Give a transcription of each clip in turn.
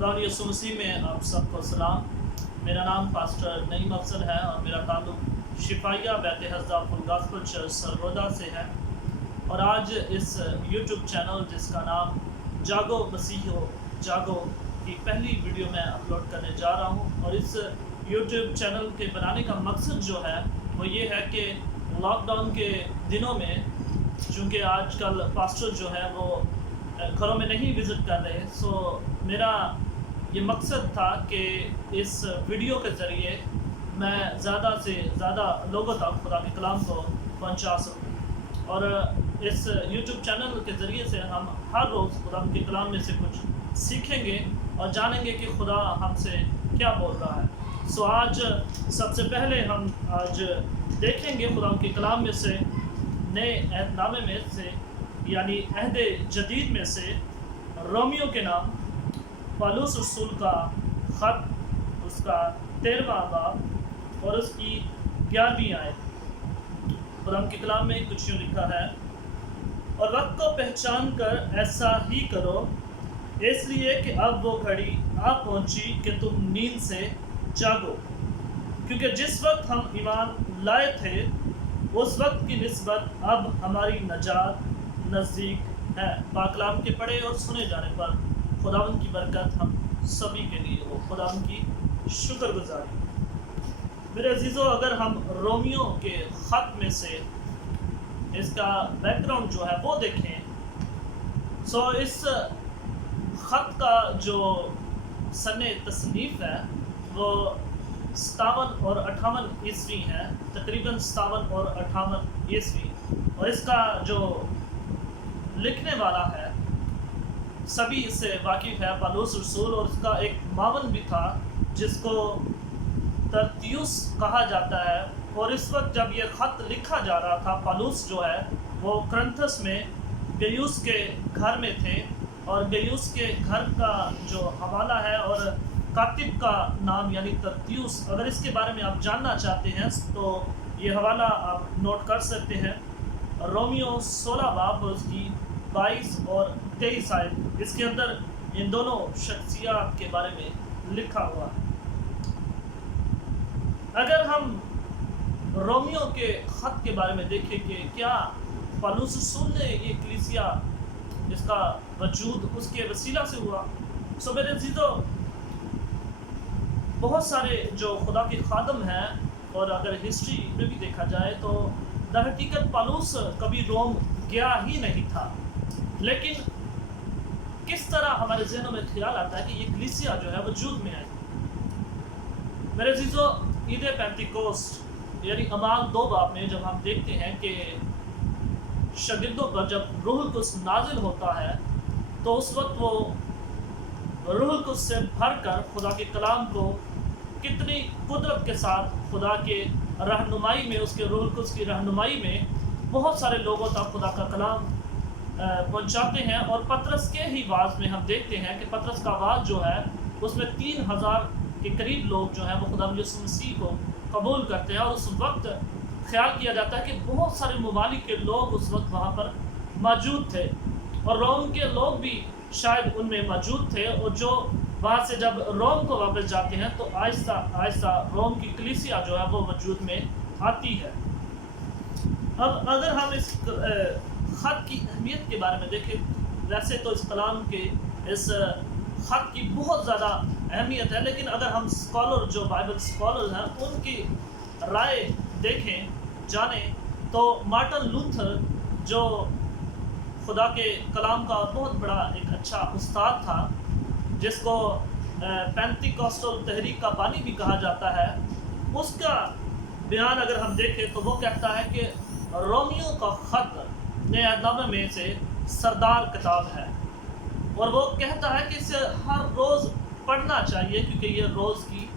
खुदा यसु मसीह में आप सबको सलाम। मेरा नाम पास्टर नईम अफसर है और मेरा ताल्लुक शिफाइया बैत हज़ा फुलगासपुर चर्च सरगोदा से है। और आज इस यूट्यूब चैनल जिसका नाम जागो मसीहो, जागो की पहली वीडियो मैं अपलोड करने जा रहा हूँ। और इस यूट्यूब चैनल के बनाने का मकसद जो है, वो ये है कि लॉकडाउन के दिनों में, चूँकि आजकल पास्टर जो है वो घरों में नहीं विज़िट कर रहे, सो मेरा ये मकसद था कि इस वीडियो के ज़रिए मैं ज़्यादा से ज़्यादा लोगों तक खुदा के कलाम को पहुँचा सकूँ। और इस यूट्यूब चैनल के ज़रिए से हम हर रोज़ खुदा के कलाम में से कुछ सीखेंगे और जानेंगे कि खुदा हमसे क्या बोल रहा है। सो आज सबसे पहले हम आज देखेंगे खुदा के कलाम में से, नए अहदनामे में से, यानी अहद जदीद में से रोमियो के नाम। पालूस रसूल का ख़त, उसका तेरहवा बाब और उसकी ग्यारहवीं आय खुदाम के कलाम में कुछ यूँ लिखा है, और वक्त को पहचान कर ऐसा ही करो, इसलिए कि अब वो घड़ी आ पहुँची कि तुम नींद से जागो। क्योंकि जिस वक्त हम ईमान लाए थे, उस वक्त की नस्बत अब हमारी नजात नज़दीक है। पाकलाम के पढ़े और सुने जाने पर खुदावन की बरकत हम सभी के लिए हो। खुदा की शुक्रगुजारी। मेरे अजीज़ों, अगर हम रोमियो के ख़त में से इसका बैकग्राउंड जो है वो देखें सो इस ख़त का जो सन तसनीफ़ है, वो सतावन और अठावन ईस्वी है, तकरीबन सतावन और अठावन ईस्वी। और इसका जो लिखने वाला है सभी इससे वाकिफ़ है पालूस रसूल, और उसका एक मावन भी था, जिसको तरतीस कहा जाता है। और इस वक्त जब ये ख़त लिखा जा रहा था पालूस जो है, वो क्रंथस में गयूस के घर में थे, और गयूस के घर का जो हवाला है, और कातिब का नाम, यानी तरतीस अगर इसके बारे में आप जानना चाहते हैं तो ये हवाला आप नोट कर सकते हैं। रोमियो सोलह बाप उसकी बाईस और तेईस आए। इसके अंदर इन दोनों शख्सियात के बारे में लिखा हुआ है। अगर हम रोमियो के ख़त के बारे में देखें कि क्या पालूसुल ने ये कलिसिया इसका वजूद उसके वसीला से हुआ? सो मेरे जीजो बहुत सारे जो खुदा के खादम हैं, और अगर हिस्ट्री में भी देखा जाए तो दर हकीकत पालूस कभी रोम गया ही नहीं था। लेकिन किस तरह हमारे जहनों में ख्याल आता है कि ये कलिसिया जो है वजूद में आई मेरे जीजो ईद पैंतीकोस्ट यानी अमाल दो बाब में जब हम देखते हैं कि शगिदों पर जब रूहुल कुस नाजिल होता है तो उस वक्त वो रूहुल कुस से भर कर खुदा के कलाम को कितनी कुदरत के साथ खुदा के रहनुमाई में, उसके रूहुल कुस की रहनुमाई में बहुत सारे लोगों तक खुदा का कलाम पहुंचाते हैं और पत्रस के ही वाज में हम देखते हैं कि पत्रस का वाज जो है, उसमें तीन हज़ार के करीब लोग जो हैं, वो खुदा मसीह को कबूल करते हैं और उस वक्त ख्याल किया जाता है कि बहुत सारे ममालिक के लोग उस वक्त वहाँ पर मौजूद थे और रोम के लोग भी शायद उनमें मौजूद थे और जो वहाँ से जब रोम को वापस जाते हैं तो आहिस्ता आहिस्ता रोम की कलिसिया जो है, वो वजूद में आती है। अब अगर हम इस ख़त की अहमियत के बारे में देखें, वैसे तो इस कलाम के इस ख़त की बहुत ज़्यादा अहमियत है, लेकिन अगर हम स्कॉलर, जो बाइबल स्कॉलर हैं, उनकी राय देखें, जाने तो मार्टन लूथर, जो खुदा के कलाम का बहुत बड़ा एक अच्छा उस्ताद था, जिसको पैंती कॉस्टल तहरीक का पानी भी कहा जाता है, उसका बयान अगर हम देखें तो वो कहता है कि रोमियो का ख़त नयानामे में से सरदार किताब है। और वो कहता है कि इसे हर रोज़ पढ़ना चाहिए, क्योंकि ये रोज़ की,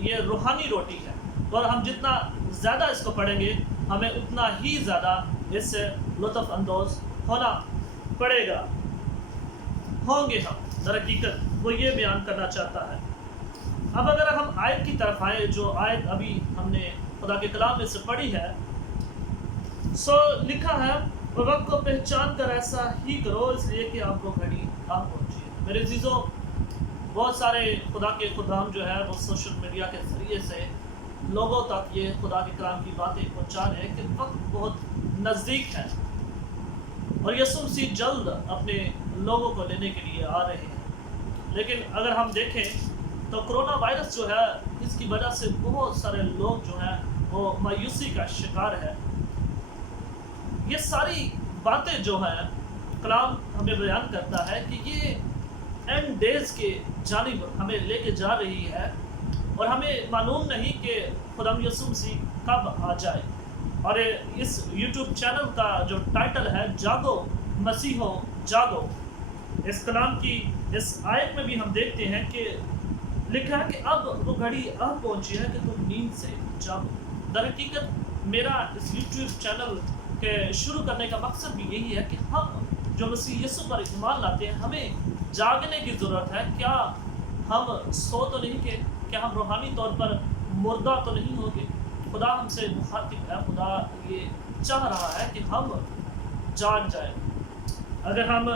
ये रूहानी रोटी है। और हम जितना ज़्यादा इसको पढ़ेंगे, हमें उतना ही ज़्यादा इससे लुत्फ़अंदोज़ होना पड़ेगा। होंगे हम। दरहकीकत वो ये बयान करना चाहता है। अब अगर हम आयत की तरफ़ आए, जो आयत अभी हमने खुदा के कलाम में से पढ़ी है, सो लिखा है वक्त को पहचान कर ऐसा ही करो, इसलिए कि आपको घड़ी आ पहुँची मेरे चीज़ों बहुत सारे खुदा के खुदाम जो है, वो सोशल मीडिया के ज़रिए से लोगों तक ये खुदा के कलाम की बातें पहुँचा रहे हैं कि वक्त बहुत नज़दीक है। और यसु मसीह जल्द अपने लोगों को लेने के लिए आ रहे हैं। लेकिन अगर हम देखें तो कोरोना वायरस जो है, इसकी वजह से बहुत सारे लोग जो हैं, वो मायूसी का शिकार है। ये सारी बातें जो है, कलाम हमें बयान करता है कि ये एंड डेज़ के जानब हमें लेके जा रही है और हमें मालूम नहीं कि खुदम यसुम सी कब आ जाए। और इस यूट्यूब चैनल का जो टाइटल है, जागो मसीहो, जागो। इस कलाम की, इस आयत में भी हम देखते हैं कि लिखा है कि अब वो घड़ी अब पहुँची है कि तुम नींद से जागो। दर हकीकत मेरा इस यूट्यूब चैनल के शुरू करने का मकसद भी यही है कि हम जो मसीह यसु पर ईमान लाते हैं, हमें जागने की ज़रूरत है। क्या हम सो तो नहीं के, क्या हम रूहानी तौर पर मुर्दा तो नहीं होंगे? खुदा हमसे मुखातिब है, खुदा ये चाह रहा है कि हम जाग जाए। अगर हम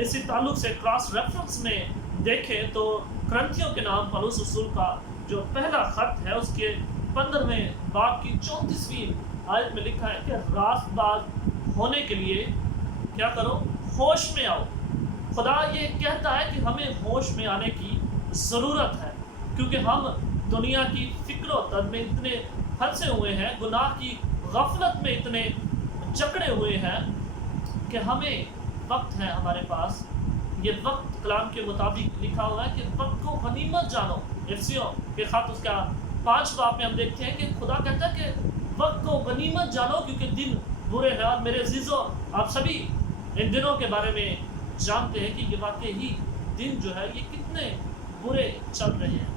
इसी ताल्लुक से क्रॉस रेफरेंस में देखें तो क्रंथियों के नाम, पलूस रसूल का जो पहला खत है, उसके पंद्रहवें बाग की चौंतीसवीं आयत में लिखा है कि रात बाग होने के लिए क्या करो? होश में आओ। खुदा ये कहता है कि हमें होश में आने की ज़रूरत है, क्योंकि हम दुनिया की फ़िक्र तद में इतने फंसे हुए हैं, गुनाह की गफलत में इतने जकड़े हुए हैं कि हमें वक्त है हमारे पास। ये वक्त कलाम के मुताबिक लिखा हुआ है कि वक्त को गनीमत जानो। एफसीओ के खात उसका पाँच बाप में हम देखते हैं कि खुदा कहता है कि वक्त को गनीमत जानो, क्योंकि दिन बुरे हैं और मेरे जीजो आप सभी इन दिनों के बारे में जानते हैं कि ये वाकई ही दिन जो है, ये कितने बुरे चल रहे हैं।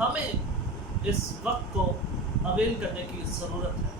हमें इस वक्त को अवेल करने की ज़रूरत है।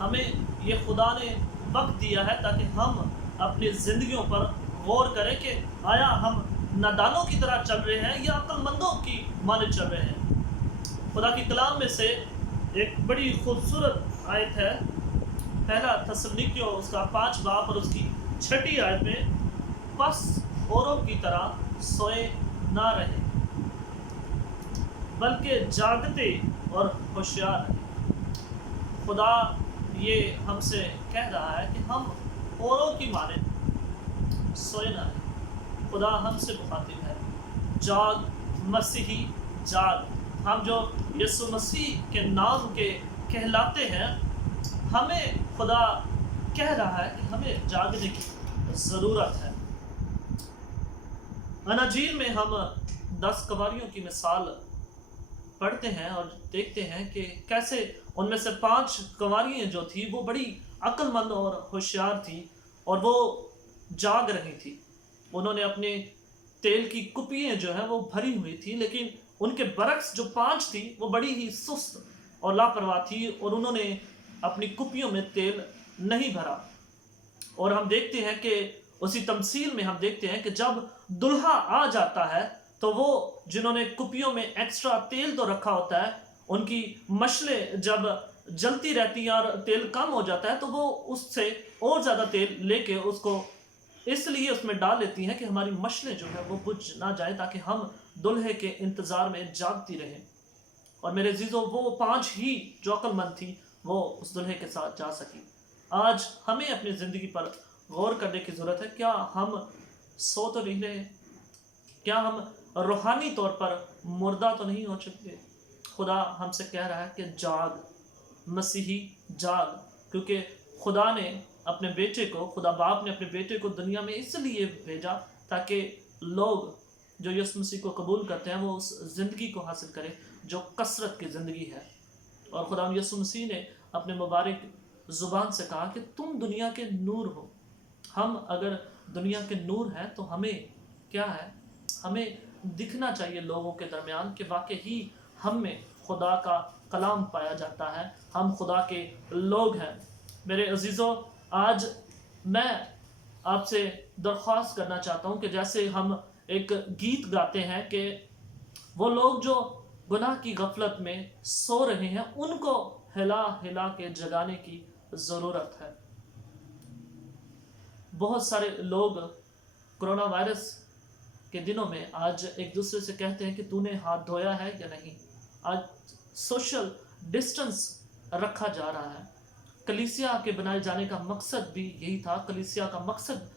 हमें ये खुदा ने वक्त दिया है ताकि हम अपनी ज़िंदगियों पर गौर करें कि आया हम नादानों की तरह चल रहे हैं या अक्लमंदों की माने चल रहे हैं। खुदा की कलाम में से एक बड़ी खूबसूरत आयत है। पहला तसनिक्यो उसका पाँच बाप और उसकी छठी आयत में, बस औरों की तरह सोए ना रहे, बल्कि जागते और होशियार रहे। खुदा ये हमसे कह रहा है कि हम औरों की माने सोए ना रहे। खुदा हमसे मुखातिब है। जाग, मसीही, जाग। हम जो यसु मसीह के नाम के कहलाते हैं, हमें खुदा कह रहा है कि हमें जागने की ज़रूरत है। अनाजीर में हम दस कवारियों की मिसाल पढ़ते हैं और देखते हैं कि कैसे उनमें से पाँच कंवारियाँ जो थी, वो बड़ी अक्लमंद और होशियार थी और वो जाग रही थी। उन्होंने अपने तेल की कुपियाँ जो है, वो भरी हुई थी, लेकिन उनके बरक्स जो पाँच थी, वो बड़ी ही सुस्त और लापरवाह थी और उन्होंने अपनी कुपियों में तेल नहीं भरा। और हम देखते हैं कि उसी तमसील में हम देखते हैं कि जब दुल्हा आ जाता है तो वो जिन्होंने कुपियों में एक्स्ट्रा तेल तो रखा होता है, उनकी मछलें जब जलती रहती हैं और तेल कम हो जाता है तो वो उससे और ज़्यादा तेल लेके उसको इसलिए उसमें डाल लेती हैं कि हमारी मछलें जो है वो बुझ ना जाए ताकि हम दुल्हे के इंतज़ार में जागती रहें। और मेरे जीजों वो पाँच ही जो अक्लमंद थी, वो उस दुल्हे के साथ जा सकी। आज हमें अपनी ज़िंदगी पर गौर करने की ज़रूरत है। क्या हम सो तो नहीं रहे? क्या हम रूहानी तौर पर मुर्दा तो नहीं हो चुके? खुदा हमसे कह रहा है कि जाग, मसीही जाग, क्योंकि खुदा ने अपने बेटे को, खुदा बाप ने अपने बेटे को दुनिया में इसलिए भेजा ताकि लोग जो यस मसीह को कबूल करते हैं, वो उस ज़िंदगी को हासिल करें, जो कसरत की ज़िंदगी है। और खुदा यसु मसीह ने अपने मुबारक ज़ुबान से कहा कि तुम दुनिया के नूर हो। हम अगर दुनिया के नूर हैं तो हमें क्या है? हमें दिखना चाहिए लोगों के दरमियान कि वाकई ही हम में खुदा का कलाम पाया जाता है। हम खुदा के लोग हैं। मेरे अजीज़ों, आज मैं आपसे दरख्वास्त करना चाहता हूँ कि जैसे हम एक गीत गाते हैं कि वो लोग जो गुनाह की गफलत में सो रहे हैं, उनको हिला हिला के जगाने की ज़रूरत है। बहुत सारे लोग कोरोना वायरस के दिनों में आज एक दूसरे से कहते हैं कि तूने हाथ धोया है या नहीं? आज सोशल डिस्टेंस रखा जा रहा है। कलीसिया के बनाए जाने का मकसद भी यही था। कलीसिया का मकसद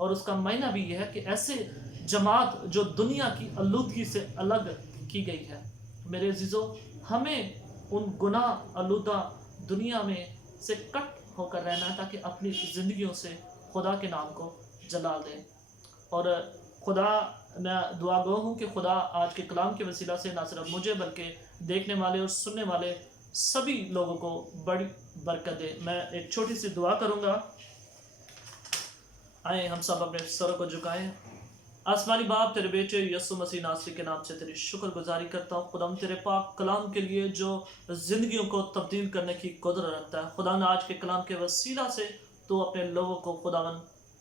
और उसका मायना भी यह है कि ऐसे जमात जो दुनिया की आलूदगी से अलग की गई है। मेरे अजीज़ों, हमें उन गुनाह आलूदा दुनिया में से कट होकर रहना है ताकि अपनी ज़िंदगियों से खुदा के नाम को जला दें। और खुदा, मैं दुआ गो हूँ कि खुदा आज के कलाम के वसीला से ना सिर्फ़ मुझे, बल्कि देखने वाले और सुनने वाले सभी लोगों को बड़ी बरकत दे। मैं एक छोटी सी दुआ करूँगा। आए हम सब अपने सरों को झुकाएँ। आसमानी बाप तेरे बेटे यसु मसीह नासरी के नाम से तेरी शुक्रगुजारी करता हूँ। खुदा तेरे पाक कलाम के लिए जो ज़िंदगियों को तब्दील करने की कुदरत रखता है। खुदा आज के कलाम के वसीला से तो अपने लोगों को, खुदावन,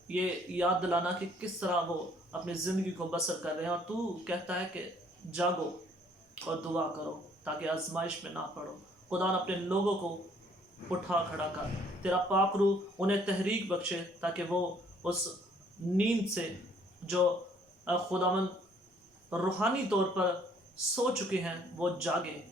ये याद दिलाना कि किस तरह वो अपनी ज़िंदगी को बसर कर रहे हैं। और तू कहता है कि जागो और दुआ करो ताकि आजमाइश में ना पड़ो। खुदा अपने लोगों को उठा खड़ा कर। तेरा पाक रू उन्हें तहरीक बख्शे ताकि वो उस नींद से जो खुदावन रूहानी तौर पर सो चुके हैं, वो जागे।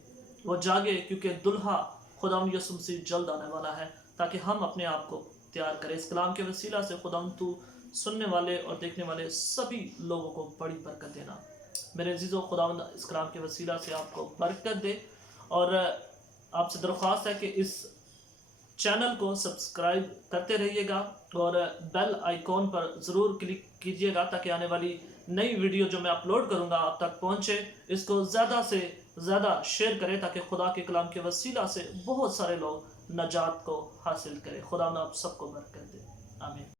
वो जागे क्योंकि दुल्हा खुदाम यसुम से जल्द आने वाला है, ताकि हम अपने आप को तैयार करें। इस कलाम के वसीला से खुदाम तू सुनने वाले और देखने वाले सभी लोगों को बड़ी बरकत देना। मेरे अजीज़ों, खुदावंद, इस कलाम के वसीला से आपको बरकत दे। और आपसे दरख्वास्त है कि इस चैनल को सब्सक्राइब करते रहिएगा और बेल आइकॉन पर ज़रूर क्लिक कीजिएगा, ताकि आने वाली नई वीडियो जो मैं अपलोड करूँगा आप तक पहुँचे, इसको ज़्यादा से ज़्यादा शेयर करें ताकि खुदा के कलाम के वसीला से बहुत सारे लोग नजात को हासिल करें। खुदा आप सबको बरकत दे। आमीन।